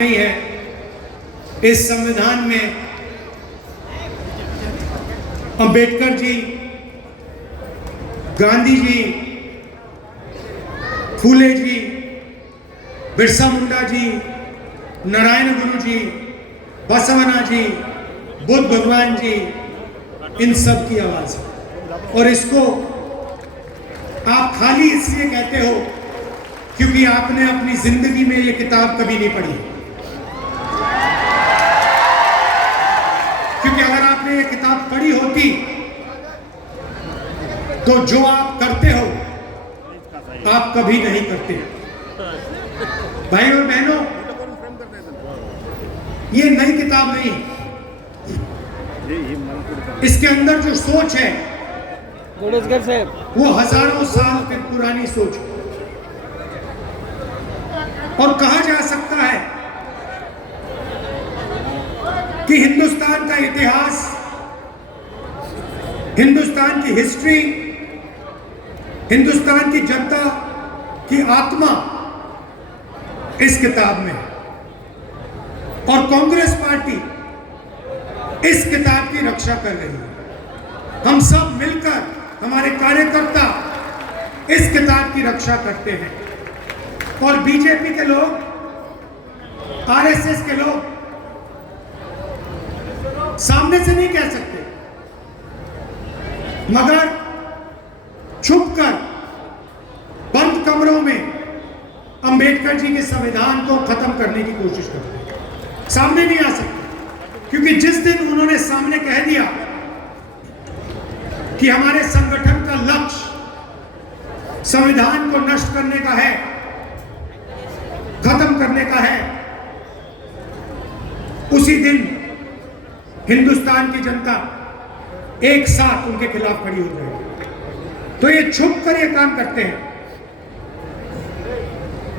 नहीं है। इस संविधान में अंबेडकर जी, गांधी जी, फूले जी, बिरसा मुंडा जी, नारायण गुरु जी, बसवना जी, बुद्ध भगवान जी, इन सब की आवाज है। और इसको आप खाली इसलिए कहते हो क्योंकि आपने अपनी जिंदगी में ये किताब कभी नहीं पढ़ी। क्योंकि अगर आपने ये किताब पढ़ी होती तो जो आप करते हो आप कभी नहीं करते। भाई और बहनों, ये नई किताब नहीं, इसके अंदर जो सोच है वो हजारों साल की पुरानी सोच है। और कहा जा सकता है कि हिंदुस्तान का इतिहास, हिंदुस्तान की हिस्ट्री, हिंदुस्तान की जनता की आत्मा इस किताब में है। और कांग्रेस पार्टी इस किताब की रक्षा कर रही है। हम सब मिलकर, हमारे कार्यकर्ता इस किताब की रक्षा करते हैं। और बीजेपी के लोग, आरएसएस के लोग सामने से नहीं कह सकते, मगर छुपकर बंद कमरों में अंबेडकर जी के संविधान को खत्म करने की कोशिश करते हैं। सामने नहीं आ सकते, क्योंकि जिस दिन उन्होंने सामने कह दिया कि हमारे संगठन का लक्ष्य संविधान को नष्ट करने का है, खत्म करने का है, उसी दिन हिंदुस्तान की जनता एक साथ उनके खिलाफ खड़ी हो जाएगी। तो ये छुप कर ये काम करते हैं।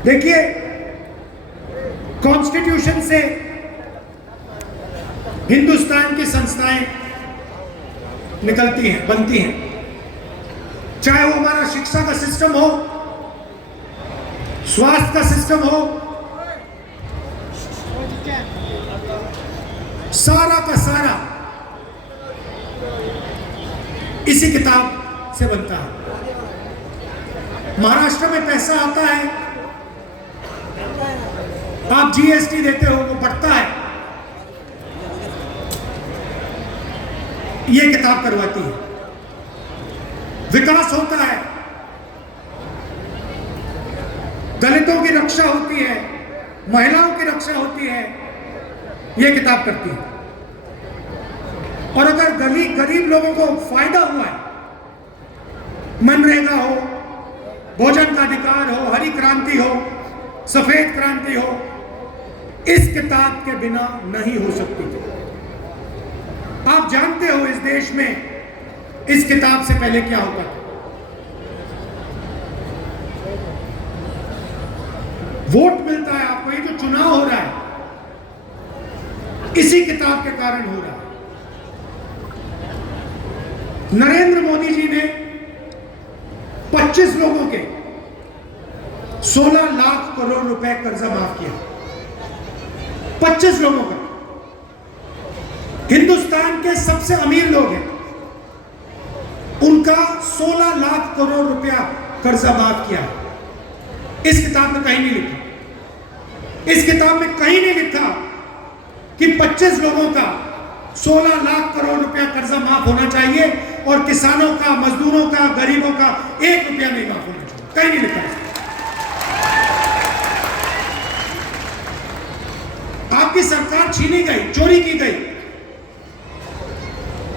देखिए, कॉन्स्टिट्यूशन से हिंदुस्तान की संस्थाएं निकलती हैं, बनती हैं। चाहे वो हमारा शिक्षा का सिस्टम हो, स्वास्थ्य का सिस्टम हो, सारा का सारा इसी किताब से बनता है। महाराष्ट्र में पैसा आता है, आप जीएसटी देते हो, वो बढ़ता है, ये किताब करवाती है। विकास होता है, दलितों की रक्षा होती है, महिलाओं की रक्षा होती है, ये किताब करती है। और अगर गरीब लोगों को फायदा हुआ है, मनरेगा हो, भोजन का अधिकार हो, हरी क्रांति हो, सफेद क्रांति हो, इस किताब के बिना नहीं हो सकती। आप जानते हो इस देश में इस किताब से पहले क्या होता था। वोट मिलता है आपको, ये जो चुनाव हो रहा है इसी किताब के कारण हो रहा है। नरेंद्र मोदी जी ने 25 लोगों के 16 लाख करोड़ रुपए कर्जा माफ किया। 25 लोगों का। हिंदुस्तान के सबसे अमीर लोग हैं, उनका 16 लाख करोड़ रुपया कर्जा माफ किया। इस किताब में कहीं नहीं लिखा, इस किताब में कहीं नहीं लिखा कि 25 लोगों का 16 लाख करोड़ रुपया कर्जा माफ होना चाहिए और किसानों का, मजदूरों का, गरीबों का 1 रुपया नहीं माफ होना चाहिए। कहीं नहीं लिखा। आपकी सरकार छीनी गई, चोरी की गई,